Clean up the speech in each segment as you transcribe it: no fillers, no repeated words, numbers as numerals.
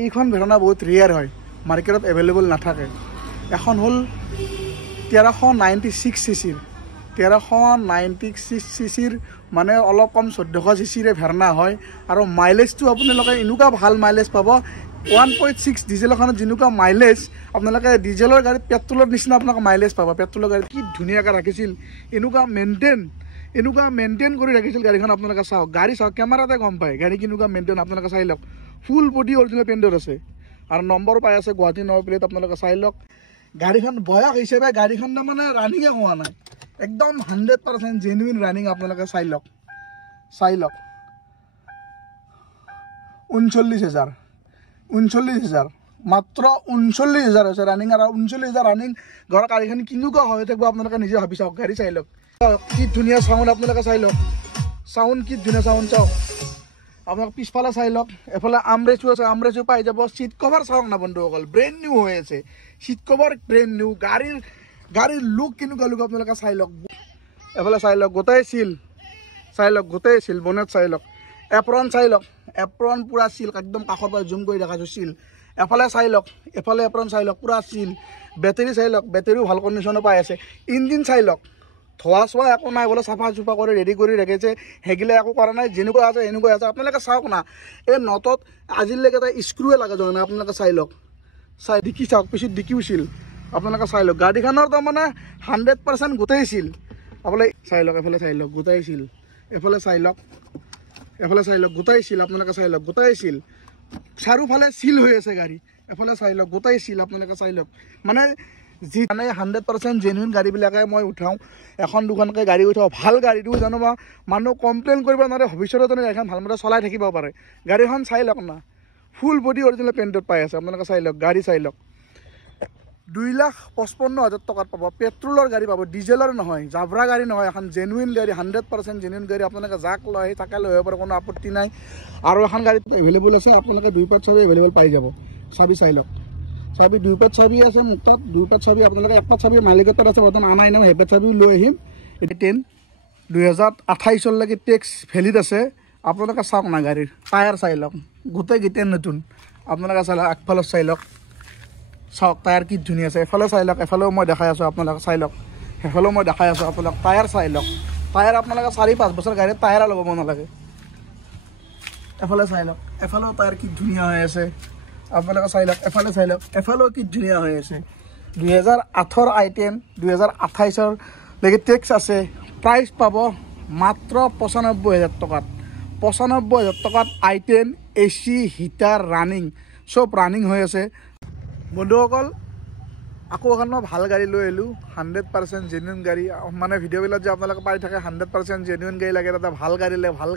এইখন ভেৰনা বহুত ৰেয়াৰ হয়, মাৰ্কেটত এভেইলেবল নাথাকে। এখন হ'ল 1396 চিচিৰ, 1396 চিচিৰ মানে অলপ কম 1400 চিচিৰে ভেৰনা হয়। আৰু মাইলেজটো আপোনালোকে এনেকুৱা ভাল মাইলেজ পাব, 1.6 ডিজেল এখনত যেনেকুৱা মাইলেজ আপোনালোকে ডিজেলৰ গাড়ীত পেট্ৰলৰ নিচিনা আপোনালোকে মাইলেজ পাব। পেট্ৰলৰ গাড়ীত কি ধুনীয়াকৈ ৰাখিছিল, এনেকুৱা মেইনটেইন কৰি ৰাখিছিল গাড়ীখন। আপোনালোকে চাওক, গাড়ী চাওক, কেমেৰাতে গম পায় গাড়ী কেনেকুৱা মেইনটেইন। আপোনালোকে চাই লওক, ফুল বডি অৰিজিনেল পেইণ্টত আছে আৰু নম্বৰ পাই আছে গুৱাহাটী নম্বৰ প্লেট। আপোনালোকে চাই লওক, গাড়ীখন বয়স হিচাপে গাড়ীখন তাৰমানে ৰানিঙে হোৱা নাই, একদম 100% জেনুইন ৰানিং। আপোনালোকে চাই লওক 39,000 মাত্ৰ 39,000 হৈছে ৰানিং। আৰু 39,000 ৰানিং ঘৰৰ গাড়ীখন কেনেকুৱা হৈ থাকিব আপোনালোকে নিজে ভাবি চাওক। গাড়ী চাই লওক, কি ধুনীয়া চাউণ্ড। আপোনালোকে চাই লওক চাউণ্ড, কি ধুনীয়া চাউণ্ড চাওক। আপোনালোকে পিছফালে চাই লওক, এফালে আমৰেচো আছে, আমৰেচো পাই যাব। চিট কভাৰ চাওক না বন্ধুসকল, ব্ৰেণ্ড নিউ হৈ আছে, চিট কভাৰ ব্ৰেণ্ড নিউ। গাড়ীৰ লুক কেনেকুৱা লুক আপোনালোকে চাই লওক। এফালে চাই লওক, গোটেই চিল চাই লওক, গোটেই চিল। বনেট চাই লওক, এপ্ৰন চাই লওক, এপ্ৰন পূৰা চিল, একদম কাষৰ পৰা জুম কৰি দেখাইছোঁ চিল। এফালে চাই লওক, এফালে এপ্ৰন চাই লওক, পূৰা চিল। বেটেৰী চাই লওক, বেটেৰীও ভাল কণ্ডিশ্যনো পাই আছে। ইঞ্জিন চাই লওক, ধোৱা চোৱা একো নাই, বোলে চাফা চুফা কৰি ৰেডি কৰি ৰাখিছে, সেইগিলা একো কৰা নাই, যেনেকুৱা আছে এনেকুৱা আছে। আপোনালোকে চাওক না, এই নটত আজিলৈকে এটা স্ক্ৰুৱে লাগা যোৱা নাই। আপোনালোকে চাই লওক, চাই ডিকি চাওক, পিছত ডিকিও চিল। আপোনালোকে চাই লওক, গাড়ীখনৰ তাৰমানে 100% গোটেই চিল। আপোনালোকে চাই লওক, এফালে চাই লওক, গোটেই চিল। এফালে চাই লওক, গোটেই চিল। আপোনালোকে চাই লওক, গোটেই চিল, চাৰিওফালে চিল হৈ আছে গাড়ী। এফালে চাই লওক, গোটেই চিল। আপোনালোকে চাই লওক, মানে যি মানে 100% জেনুইন গাড়ীবিলাকে মই উঠাওঁ, এখন দুখনকৈ গাড়ী উঠাওঁ। ভাল গাড়ীটো জানো বা মানুহ কমপ্লেইন কৰিব নোৱাৰে, ভৱিষ্যতে জানো গাড়ীখন ভালমতে চলাই থাকিব পাৰে। গাড়ীখন চাই লওক না, ফুল বডি অৰিজিনেল পেইণ্টত পাই আছে। আপোনালোকে চাই লওক, গাড়ী চাই লওক। 2,55,000 টকাত পাব, পেট্ৰলৰ গাড়ী পাব, ডিজেলৰ নহয়, জাবৰা গাড়ী নহয়। এখন জেনুইন গাড়ী, 100% জেনুইন গাড়ী। আপোনালোকে যাক লয় তাকে লৈ আহিব পাৰে, কোনো আপত্তি নাই। আৰু এখন গাড়ীত এভেইলেবল আছে, আপোনালোকে 2 পাৰ্ট চাবি এভেইলেবল পাই যাব। চাবি চাই লওক, চাবি 2 পাৰ্ট চাবি আছে মোৰ তাত, 2 পাৰ্ট চাবি। আপোনালোকে 1 পাৰ্ট চাবি মালিকৰ তাত আছে, বৰ্তমান আনাই নাই, সেই পাৰ্ট চাবি লৈ আহিম। এতিয়া 2028লৈকে টেক্স ভেলিড আছে। আপোনালোকে চাওক না, গাড়ীৰ টায়াৰ চাই লওক, গোটেইকেইটা নতুন। আপোনালোকে চাই লওক, আগফালত চাই লওক, চাওক টায়াৰ কি ধুনীয়া আছে। এফালে চাই লওক, এফালেও মই দেখাই আছোঁ, আপোনালোকে চাই লওক, সেইফালেও মই দেখাই আছোঁ। আপোনালোকে টায়াৰ চাই লওক, টায়াৰ আপোনালোকে 4-5 বছৰ গাড়ীত টায়াৰ লগাব নালাগে। এফালে চাই লওক, এফালেও টায়াৰ কি ধুনীয়া হৈ আছে। আপোনালোকে চাই লওক, এফালে চাই লওক, এফালেও কি ধুনীয়া হৈ আছে। 2008ৰ আইটেম, 2028লৈকে টেক্স আছে। প্ৰাইচ পাব মাত্ৰ 95,000 টকাত। 95,000 টকাত আইটেম, AC, হিটাৰ, ৰানিং, চব ৰানিং হৈ আছে। বন্ধুসকল, আকৌ এখন মই ভাল গাড়ী লৈ আহিলোঁ, 100% জেনুইন গাড়ী। মানে ভিডিঅ'বিলাক যে আপোনালোকে পাই থাকে, 100% জেনুইন গাড়ী লাগে, তাতে ভাল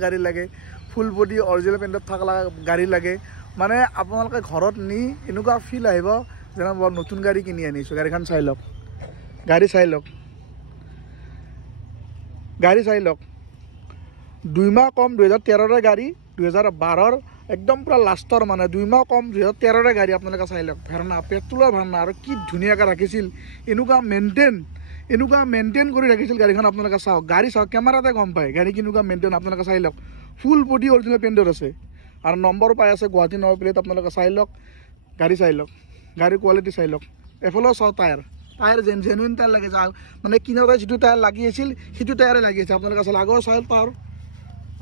গাড়ী লাগে, ফুল বডি অৰিজিনেল পেইণ্টত থকা গাড়ী লাগে। মানে আপোনালোকে ঘৰত নি এনেকুৱা ফিল আহিব যেনে বৰ নতুন গাড়ী কিনি আনিছোঁ। গাড়ীখন চাই লওক, গাড়ী চাই লওক, 2 মাহ কম 2013ৰে গাড়ী, 2012ৰ একদম পূৰা লাষ্টৰ, মানে 2 মাহ কম 2013ৰে গাড়ী। আপোনালোকে চাই লওক, ভেৰনা, পেট্ৰলৰ ভেৰনা, আৰু কি ধুনীয়াকৈ ৰাখিছিল, এনেকুৱা মেইনটেইন কৰি ৰাখিছিল গাড়ীখন। আপোনালোকে চাওক, গাড়ী চাওক, কেমেৰাতে গম পায় গাড়ী কেনেকুৱা মেইনটেইন। আপোনালোকে চাই লওক, ফুল বডি অৰিজিনেল পেইণ্টত আছে আৰু নম্বৰ পাই আছে গুৱাহাটী নম্বৰ প্লেট। আপোনালোকে চাই লওক, গাড়ী চাই লওক, গাড়ীৰ কোৱালিটি চাই লওক। এফালেও চাওক, টায়াৰ জেনুইন টায়াৰ লাগি যাওক, মানে কিনাৰতে যিটো টায়াৰ লাগি আছিল সেইটো টায়াৰে লাগি আছে। আপোনালোকে চাওক,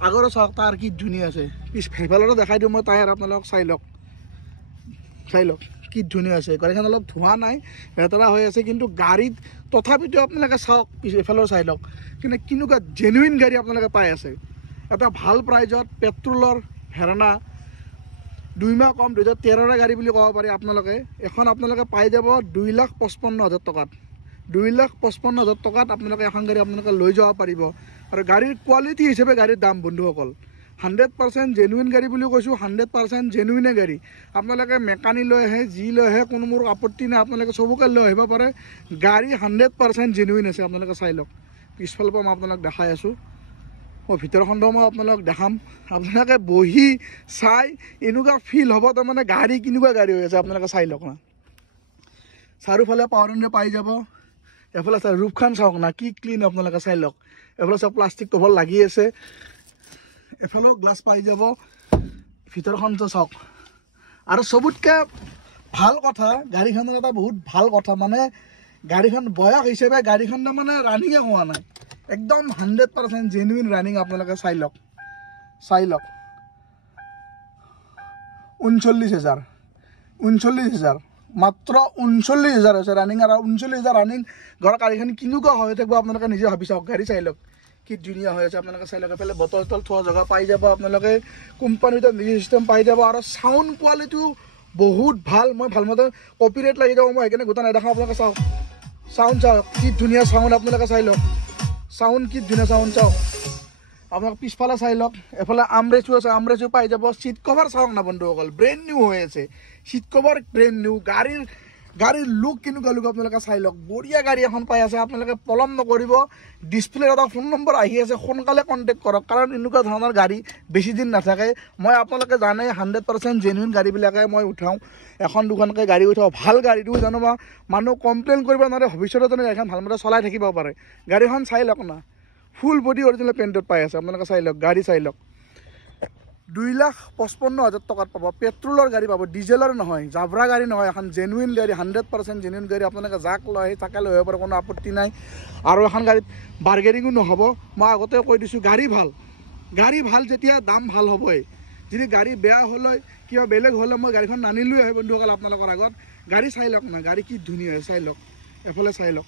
আগৰ চাওক, টায়াৰ কি ধুনীয়া আছে। সেইফালতো দেখাই দিওঁ মই টায়াৰ, আপোনালোকক চাই লওক, কি ধুনীয়া আছে। গাড়ীখন অলপ ধোৱা নাই, লেতেৰা হৈ আছে, কিন্তু গাড়ীত তথাপিতো আপোনালোকে চাওক, এফালেও চাই লওক, কিন্তু কেনেকুৱা জেনুইন গাড়ী আপোনালোকে পাই আছে এটা ভাল প্ৰাইজত। পেট্ৰলৰ ভেৰনা, 2 মাহ কম 2013ৰে গাড়ী বুলি ক'ব পাৰি। এখন আপোনালোকে পাই যাব 2,55,000 টকাত। 2,55,000 টকাত আপোনালোকে এখন গাড়ী আপোনালোকে লৈ যাব পাৰিব। আৰু গাড়ীৰ কোৱালিটি হিচাপে গাড়ীৰ দাম বন্ধুসকল, 100% জেনুইন গাড়ী বুলি কৈছোঁ, 100% জেনুইনে গাড়ী। আপোনালোকে মেকানিক লৈ আহে, যি লৈ আহে, কোনো মোৰ আপত্তি নাই, আপোনালোকে চবকে লৈ আহিব পাৰে। গাড়ী 100% জেনুইন আছে। আপোনালোকে চাই লওক, পিছফালৰ পৰা মই আপোনালোক দেখাই আছোঁ, মই ভিতৰখনটো মই আপোনালোক দেখাম। আপোনালোকে বহি চাই এনেকুৱা ফিল হ'ব, তাৰমানে গাড়ী কেনেকুৱা গাড়ী হৈ আছে। আপোনালোকে চাই লওক না, চাৰিওফালে পাৱাৰ উইণ্ডো পাই যাব। এফালে চাই ৰূপখন চাওক না, কি ক্লিন। আপোনালোকে চাই লওক, এফালে চাওক, প্লাষ্টিক কভাৰ লাগি আছে, এফালেও গ্লাছ পাই যাব। ভিতৰখনটো চাওক, আৰু সবতকৈ ভাল কথা গাড়ীখনৰ এটা বহুত ভাল কথা মানে গাড়ীখন বয়স হিচাপে গাড়ীখন মানে ৰানিঙে হোৱা নাই একদম 100% জেনুইন ৰানিং আপোনালোকে চাই লওক 39,000 মাত্ৰ 39,000 হৈছে ৰানিং আৰু 39,000 ৰানিং ঘৰৰ গাড়ীখন কেনেকুৱা হৈ থাকিব আপোনালোকে নিজে ভাবি চাওক গাড়ী চাই লওক কি ধুনীয়া হৈ আছে আপোনালোকে চাই লওক এফালে বটল তল থোৱা জেগা পাই যাব আপোনালোকে কোম্পানীৰ মিউজিক চিষ্টেম পাই যাব আৰু চাউণ্ড কোৱালিটিও বহুত ভাল মই ভালমতে কপিৰাইট লাগি যাব মই সেইকাৰণে গোটা নেদেখাওঁ আপোনালোকে চাওক চাউণ্ড চাওক কি ধুনীয়া চাউণ্ড আপোনালোকে চাই লওক চাউণ্ড কি ধুনীয়া চাউণ্ড চাওক আপোনালোকে পিছফালে চাই লওক এফালে আমৰেচো আছে আমৰেচো পাই যাব চিট কভাৰ চাওক না বন্ধুসকল ব্ৰেণ্ড নিউ হৈ আছে চিট কভাৰ ব্ৰেণ্ড নিউ গাড়ীৰ লুক কেনেকুৱা লুক আপোনালোকে চাই লওক বঢ়িয়া গাড়ী এখন পাই আছে আপোনালোকে পলম নকৰিব ডিছপ্লেত এটা ফোন নম্বৰ আহি আছে সোনকালে কণ্টেক্ট কৰক কাৰণ এনেকুৱা ধৰণৰ গাড়ী বেছি দিন নাথাকে মই আপোনালোকে জানে 100% জেনুইন গাড়ীবিলাকে মই উঠাওঁ এখন দুখনকৈ গাড়ী উঠাওঁ ভাল গাড়ীটো জানো বা মানুহ কমপ্লেইন কৰিব নোৱাৰে ভৱিষ্যতে জানো গাড়ীখন ভালমতে চলাই থাকিব পাৰে গাড়ীখন চাই লওক না ফুল বডি অৰিজিনেল পেইণ্টত পাই আছে আপোনালোকে চাই লওক গাড়ী চাই লওক 2,55,000 টকাত পাব পেট্ৰলৰ গাড়ী পাব ডিজেলৰ নহয় জাবৰা গাড়ী নহয় এখন জেনুইন গাড়ী 100% জেনুইন গাড়ী আপোনালোকে যাক লয় তাকে লৈ আহিব পাৰে কোনো আপত্তি নাই আৰু এখন গাড়ীত বাৰ্গেনিঙো নহ'ব মই আগতে কৈ দিছোঁ গাড়ী ভাল যেতিয়া দাম ভাল হ'বই যদি গাড়ী বেয়া হ'লে কিবা বেলেগ হ'লে মই গাড়ীখন নানিলৈ আহে বন্ধুসকল আপোনালোকৰ আগত গাড়ী চাই লওক না গাড়ী কি ধুনীয়া হয় চাই লওক এফালে চাই লওক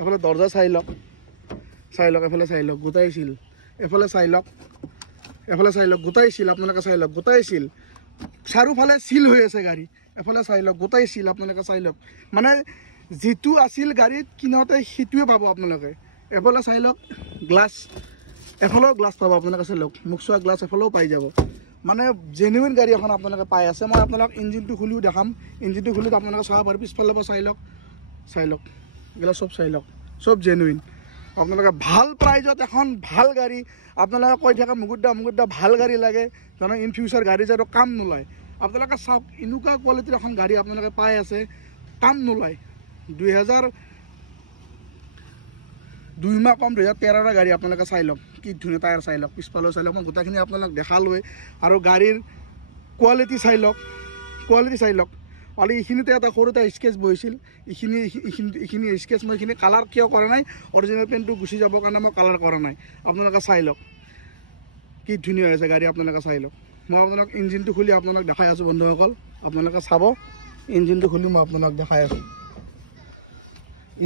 এফালে দৰ্জা চাই লওক এফালে চাই লওক গোটাইছিল এফালে চাই লওক গোটাইছিল আপোনালোকে চাই লওক গোটাইছিল চাৰিওফালে চিল হৈ আছে গাড়ী এফালে চাই লওক গোটাইছিল আপোনালোকে চাই লওক মানে যিটো আছিল গাড়ীত কিনতে সেইটোৱে পাব আপোনালোকে এফালে চাই লওক গ্লাছ এফালেও গ্লাছ পাব আপোনালোকে চাই লওক মুখ চোৱা গ্লাছ এফালেও পাই যাব মানে জেনুইন গাড়ী এখন আপোনালোকে পাই আছে মই আপোনালোক ইঞ্জিনটো খুলিও দেখাম ইঞ্জিনটো খুলি আপোনালোকে চাব পাৰে পিছফালৰ পৰা চাই লওক এইবিলাক চব চাই লওক চব জেনুইন আপোনালোকে ভাল প্ৰাইজত এখন ভাল গাড়ী আপোনালোকে কৈ থাকে মুগুদা ভাল গাড়ী লাগে জানো ইন ফিউচাৰ গাড়ী যাতে কাম নোলায় আপোনালোকে চাওক এনেকুৱা কোৱালিটিৰ এখন গাড়ী আপোনালোকে পাই আছে কাম নোলায় 2 মাহ কম 2013ৰ গাড়ী আপোনালোকে চাই লওক কি ধুনীয়া টায়াৰ চাই লওক পিছফালেও চাই লওক মই গোটেইখিনি আপোনালোক দেখালোৱে আৰু গাড়ীৰ কোৱালিটি চাই লওক আৰু এইখিনিতে এটা সৰু এটা স্কেচ বহিছিল এইখিনি স্কেচ মই এইখিনি কালাৰ কিয় কৰা নাই অৰিজিনেল পেইণ্টটো গুচি যাবৰ কাৰণে মই কালাৰ কৰা নাই আপোনালোকে চাই লওক কি ধুনীয়া হৈছে গাড়ী আপোনালোকে চাই লওক মই আপোনালোক ইঞ্জিনটো খুলি আপোনালোক দেখাই আছোঁ বন্ধুসকল আপোনালোকে চাব ইঞ্জিনটো খুলি মই আপোনালোক দেখাই আছোঁ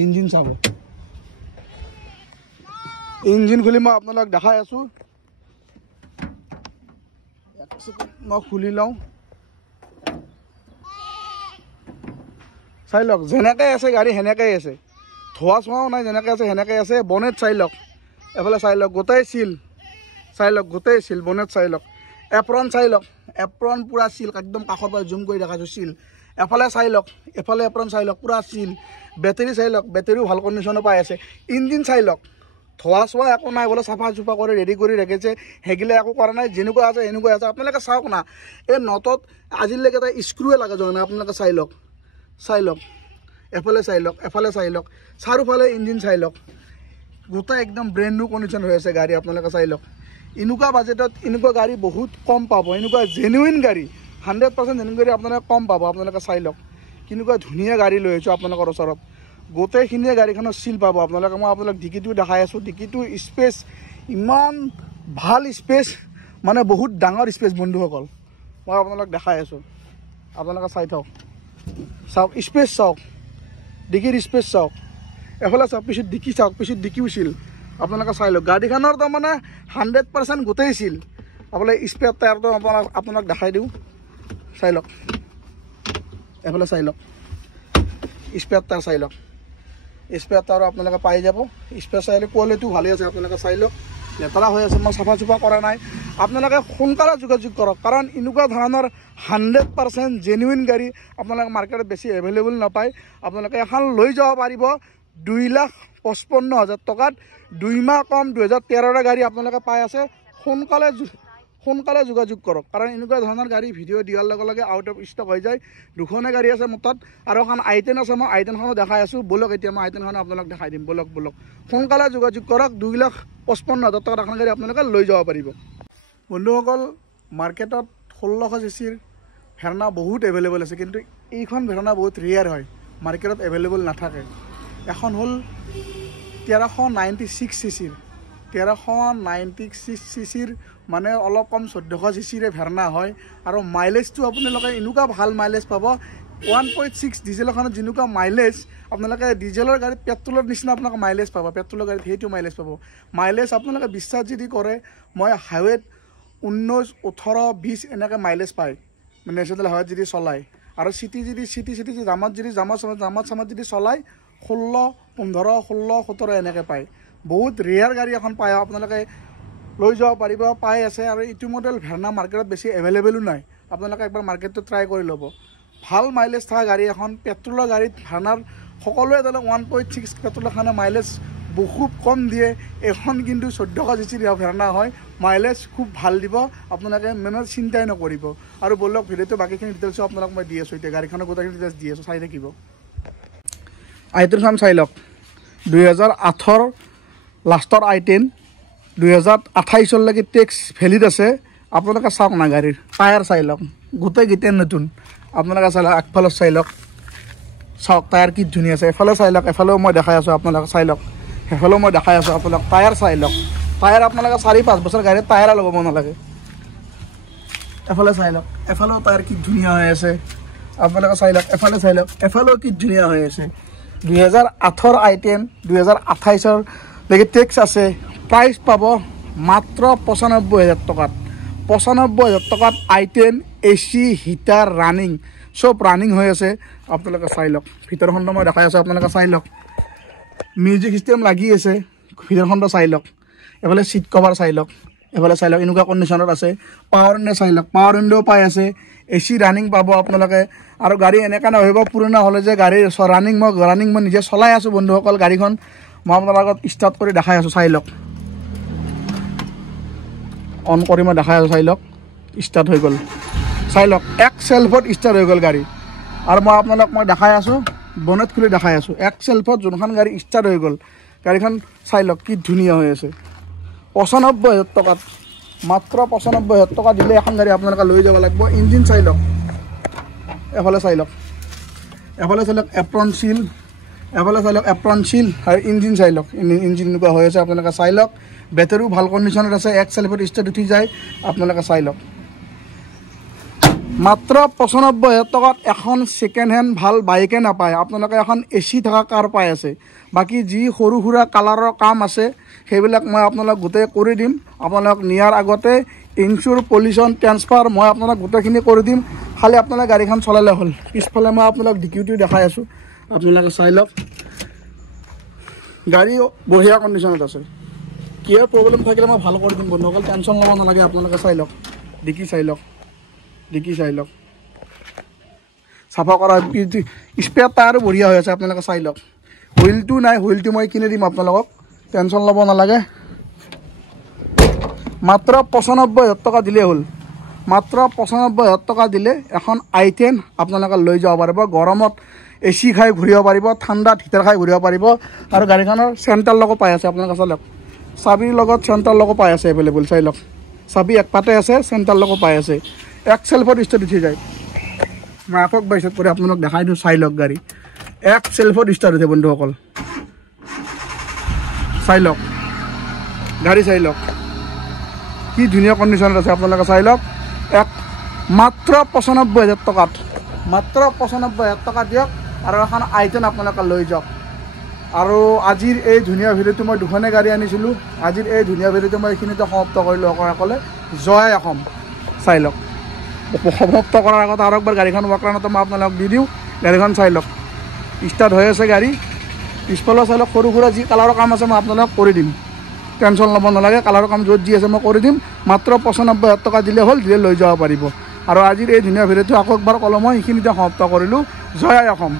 ইঞ্জিন চাব ইঞ্জিন খুলি মই আপোনালোক দেখাই আছোঁ মই খুলি লওঁ চাই লওক যেনেকৈ আছে গাড়ী সেনেকৈ আছে ধোৱা চোৱাও নাই যেনেকৈ আছে সেনেকৈ আছে বনেট চাই লওক এফালে চাই লওক গোটেই চিল বনেট চাই লওক এপ্ৰন চাই লওক এপ্ৰন পূৰা চিল একদম কাষৰ পৰা জুম কৰি দেখাইছোঁ চিল এফালে চাই লওক এফালে এপ্ৰন চাই লওক পূৰা চিল বেটেৰী চাই লওক বেটেৰীও ভাল কণ্ডিশ্যনো পাই আছে ইঞ্জিন চাই লওক ধোৱা চোৱা একো নাই বোলে চাফা চুফা কৰি ৰেডি কৰি ৰাখিছে সেইগিলা একো কৰা নাই যেনেকুৱা আছে এনেকুৱা আছে আপোনালোকে চাওক না এই নটত আজিলৈকে এটা স্ক্ৰুৱে লাগে যোৱা নাই আপোনালোকে চাই লওক এফালে চাই লওক চাৰিওফালে ইঞ্জিন চাই লওক গোটেই একদম ব্ৰেণ্ড নিউ কণ্ডিশ্যন হৈ আছে গাড়ী আপোনালোকে চাই লওক এনেকুৱা বাজেটত এনেকুৱা গাড়ী বহুত কম পাব এনেকুৱা জেনুইন গাড়ী 100% জেনুইন গাড়ী আপোনালোকে কম পাব আপোনালোকে চাই লওক কেনেকুৱা ধুনীয়া গাড়ী লৈ আহিছোঁ আপোনালোকৰ ওচৰত গোটেইখিনিয়ে গাড়ীখনৰ চিল পাব আপোনালোকে মই আপোনালোক ডিকিটো দেখাই আছোঁ ডিকিটো স্পেচ ইমান ভাল স্পেচ মানে বহুত ডাঙৰ স্পেচ বন্ধুসকল মই আপোনালোক দেখাই আছোঁ আপোনালোকে চাই থাকক চাওক স্পেচ চাওক ডিকিৰ স্পেচ চাওক এফালে চাওক পিছত ডিকিও চিল আপোনালোকে চাই লওক গাড়ীখনৰ তাৰমানে 100% গোটেই চিল আপোনালোকে স্পেয়াৰ টায়াৰটো আপোনাক দেখাই দিওঁ চাই লওক এফালে চাই লওক স্পেয়াৰ টায়াৰ চাই লওক স্পেয়াৰ টায়াৰো আপোনালোকে পাই যাব স্পেয়াৰ চাইলে কোৱালিটিও ভালেই আছে আপোনালোকে চাই লওক লেতেৰা হৈ আছে মই চাফা চুফা কৰা নাই আপোনালোকে সোনকালে যোগাযোগ কৰক কাৰণ এনেকুৱা ধৰণৰ 100% জেনুইন গাড়ী আপোনালোকে মাৰ্কেটত বেছি এভেইলেবল নাপায় আপোনালোকে এখন লৈ যাব পাৰিব 2,55,000 টকাত 2 মাহ কম 2013ৰ গাড়ী আপোনালোকে পাই আছে সোনকালে যোগাযোগ কৰক কাৰণ এনেকুৱা ধৰণৰ গাড়ী ভিডিঅ' দিয়াৰ লগে লগে আউট অফ ষ্টক হৈ যায় দুখনে গাড়ী আছে মোৰ তাত আৰু এখন আইটেন আছে মই আইটেনখনো দেখাই আছোঁ বলক এতিয়া মই আইটেনখন আপোনালোক দেখাই দিম বলক সোনকালে যোগাযোগ কৰক 2,55,000 টকাত এখন গাড়ী আপোনালোকে লৈ যাব পাৰিব বন্ধুসকল মাৰ্কেটত 1600 চিচিৰ ভেৰনা বহুত এভেইলেবল আছে, কিন্তু এইখন ভেৰনা বহুত ৰেয়াৰ হয়, মাৰ্কেটত এভেইলেবল নাথাকে। এখন হ'ল 1396 চিচিৰ, 1396 চিচিৰ মানে অলপ কম 1400 চিচিৰে ভেৰনা হয়। আৰু মাইলেজটো আপোনালোকে এনেকুৱা ভাল মাইলেজ পাব, 1.6 ডিজেলখনত যেনেকুৱা মাইলেজ আপোনালোকে ডিজেলৰ গাড়ীত পেট্ৰলৰ নিচিনা আপোনালোকে মাইলেজ পাব, পেট্ৰলৰ গাড়ীত সেইটো মাইলেজ পাব। মাইলেজ আপোনালোকে বিশ্বাস যদি কৰে, মই হাইৱেত 19, 18, 20 এনেকৈ মাইলেজ পায় নেশ্যনেল হাইৱেত যদি চলায়। আৰু চিটি জামত যদি চলায় 16, 15, 16, 17 এনেকৈ পায়। বহুত ৰেয়াৰ গাড়ী এখন পায়, আপোনালোকে লৈ যাব পাৰিব, পাই আছে। আৰু এইটো মডেল ভেৰনা মাৰ্কেটত বেছি এভেইলেবলো নাই, আপোনালোকে একবাৰ মাৰ্কেটটো ট্ৰাই কৰি ল'ব। ভাল মাইলেজ থকা গাড়ী এখন, পেট্ৰলৰ গাড়ীত ভেৰনাৰ সকলোৱে জানে 1.6 পেট্ৰলৰ কাৰণে মাইলেজ বহুত কম দিয়ে। এখন কিন্তু 1400 চিচিৰ ভেৰনা হয়, মাইলেজ খুব ভাল দিব, আপোনালোকে মানে চিন্তাই নকৰিব। আৰু বলক ভিডিঅ'টো বাকীখিনি ডিটেইলছো আপোনালোক মই দি আছোঁ, এতিয়া গাড়ীখনৰ গোটেইখিনি ডিটেইলছ দি আছোঁ, চাই থাকিব। i10খন চাই লওক, 2008 লাষ্টৰ i10, 2028লৈকে টেক্স ভেলিড আছে। আপোনালোকে চাওক না গাড়ীৰ টায়াৰ চাই লওক, গোটেইকেইটাই নতুন। আপোনালোকে চাই লওক, আগফালত চাই লওক, চাওক টায়াৰ কি ধুনীয়া আছে। এফালে চাই লওক, এফালেও মই দেখাই আছোঁ আপোনালোকে চাই লওক, সেইফালেও মই দেখাই আছোঁ আপোনালোক। টায়াৰ চাই লওক, টায়াৰ আপোনালোকে 4-5 বছৰ গাড়ীত টায়াৰ লগাব নালাগে। এফালে চাই লওক, এফালেও টায়াৰ কি ধুনীয়া হৈ আছে, আপোনালোকে চাই লওক। এফালে চাই লওক, এফালেও কি ধুনীয়া হৈ আছে। 2008 i10, 2028লৈকে টেক্স আছে। প্ৰাইচ পাব মাত্ৰ 95,000 টকাত। 95,000 টকাত i10 AC হিটাৰ ৰানিং, চব ৰানিং হৈ আছে। আপোনালোকে চাই লওক, ভিতৰখনটো মই দেখাই আছোঁ, আপোনালোকে চাই লওক। মিউজিক চিষ্টেম লাগি আছে, ভিতৰখনটো চাই লওক। এফালে চিট কভাৰ চাই লওক, এফালে চাই লওক, এনেকুৱা কণ্ডিশ্যনত আছে। পাৱাৰ উইণ্ডো চাই লওক, পাৱাৰ উইণ্ডো পাই আছে। AC ৰানিং পাব আপোনালোকে। আৰু গাড়ী এনেকুৱা নহ'ব পুৰণা হ'লে যে গাড়ীৰ ৰানিং মই নিজে চলাই আছোঁ বন্ধুসকল। গাড়ীখন মই আপোনালোকক ষ্টাৰ্ট কৰি দেখাই আছোঁ, চাই লওক। অন কৰি মই দেখাই আছোঁ, চাই লওক, ষ্টাৰ্ট হৈ গ'ল, চাই লওক। এক চেল্ফত ষ্টাৰ্ট হৈ গ'ল গাড়ী। আৰু মই আপোনালোক দেখাই আছোঁ, বনেট খুলি দেখাই আছোঁ, এক চেল্ফত যোনখন গাড়ী ষ্টাৰ্ট হৈ গ'ল। গাড়ীখন চাই লওক কি ধুনীয়া হৈ আছে। 95,000 টকাত, মাত্ৰ 95,000 টকা দিলে এখন গাড়ী আপোনালোকে লৈ যাব লাগিব। ইঞ্জিন চাই লওক, এফালে চাই লওক, এফালে চাই লওক এপ্ৰন চিল, এফালে চাই লওক এপ্ৰন চিল। আৰু ইঞ্জিন চাই লওক, ইঞ্জিন এনেকুৱা হৈ আছে, আপোনালোকে চাই লওক। বেটাৰীও ভাল কণ্ডিশ্যনত আছে, এক চেল্ফত ষ্টাৰ্ট উঠি যায়, আপোনালোকে চাই লওক। মাত্ৰ 95,000 টকাত এখন ছেকেণ্ড হেণ্ড ভাল বাইকে নাপায়, আপোনালোকে এখন AC থকা কাৰ পাই আছে। বাকী যি সৰু সুৰা কালাৰৰ কাম আছে সেইবিলাক মই আপোনালোক গোটেই কৰি দিম। আপোনালোক নিয়াৰ আগতে ইঞ্চুৰ, পলিউশ্যন, ট্ৰেন্সফাৰ মই আপোনালোক গোটেইখিনি কৰি দিম, খালি আপোনালোকে গাড়ীখন চলালে হ'ল। পিছফালে মই আপোনালোক ডিকিউটি দেখাই আছোঁ, আপোনালোকে চাই লওক। গাড়ী বঢ়িয়া কণ্ডিশ্যনত আছে, কিয় প্ৰব্লেম থাকিলে মই ভাল কৰি দিম বন্ধুসকল, টেনশ্যন ল'ব নালাগে। আপোনালোকে চাই লওক, ডিকি চাই লওক, ডিকি চাই লওক, চাফা কৰা। স্পেয়াৰ টায়াৰো বঢ়িয়া হৈ আছে, আপোনালোকে চাই লওক। হুইলটো নাই, হুইলটো মই কিনি দিম আপোনালোকক, টেনশ্যন ল'ব নালাগে। মাত্ৰ 95,000 টকা দিলেই হ'ল, মাত্ৰ 95,000 টকা দিলে এখন i10 আপোনালোকে লৈ যাব পাৰিব। গৰমত AC খাই ঘূৰিব পাৰিব, ঠাণ্ডাত হিটাৰ খাই ঘূৰিব পাৰিব। আৰু গাড়ীখনৰ চেণ্টাৰ লগো পাই আছে, আপোনালোকে চাই লওক। চাবিৰ লগত চেণ্টাৰ লগো পাই আছে এভেইলেবল, চাই লওক। চাবি এক পাতে আছে, চেণ্টাৰ লগো পাই আছে। এক চেল্ফত ষ্টাৰ্ট উঠি যায়। মই আকৌ বাইছত কৰি আপোনালোক দেখাই দিওঁ, চাই লওক। গাড়ী এক চেল্ফত ষ্টাৰ্ট উঠে বন্ধুসকল, চাই লওক। গাড়ী চাই লওক কি ধুনীয়া কণ্ডিশ্যনত আছে, আপোনালোকে চাই লওক। মাত্ৰ 95,000 টকাত, মাত্ৰ 95,000 টকা দিয়ক আৰু এখন i10 আপোনালোকে লৈ যাওক। আৰু আজিৰ এই ধুনীয়া ভিডিঅ'টো মই দুখনে গাড়ী আনিছিলোঁ। আজিৰ এই ধুনীয়া ভিডিঅ'টো মই এইখিনিতে সমাপ্ত কৰিলোঁ। অকলে জয় অসম, চাই লওক। সমাপ্ত কৰাৰ আগত আৰু একবাৰ গাড়ীখন ৱাকৰানতো মই আপোনালোকক দি দিওঁ। গাড়ীখন চাই লওক, ষ্টাৰ্ট হৈ আছে গাড়ী। পিছফালেও চাই লওক, সৰু সুৰা যি কালাৰৰ কাম আছে মই আপোনালোকক কৰি দিম, টেনশ্যন ল'ব নালাগে। কালাৰৰ কাম য'ত যি আছে মই কৰি দিম। মাত্ৰ 95,000 টকা দিলে হ'ল, দিলে লৈ যাব পাৰিব। আৰু আজিৰ এই ধুনীয়া ভিডিঅ'টো আকৌ একবাৰ ক'লোঁ মই, এইখিনিতে সমাপ্ত কৰিলোঁ। জয় অসম।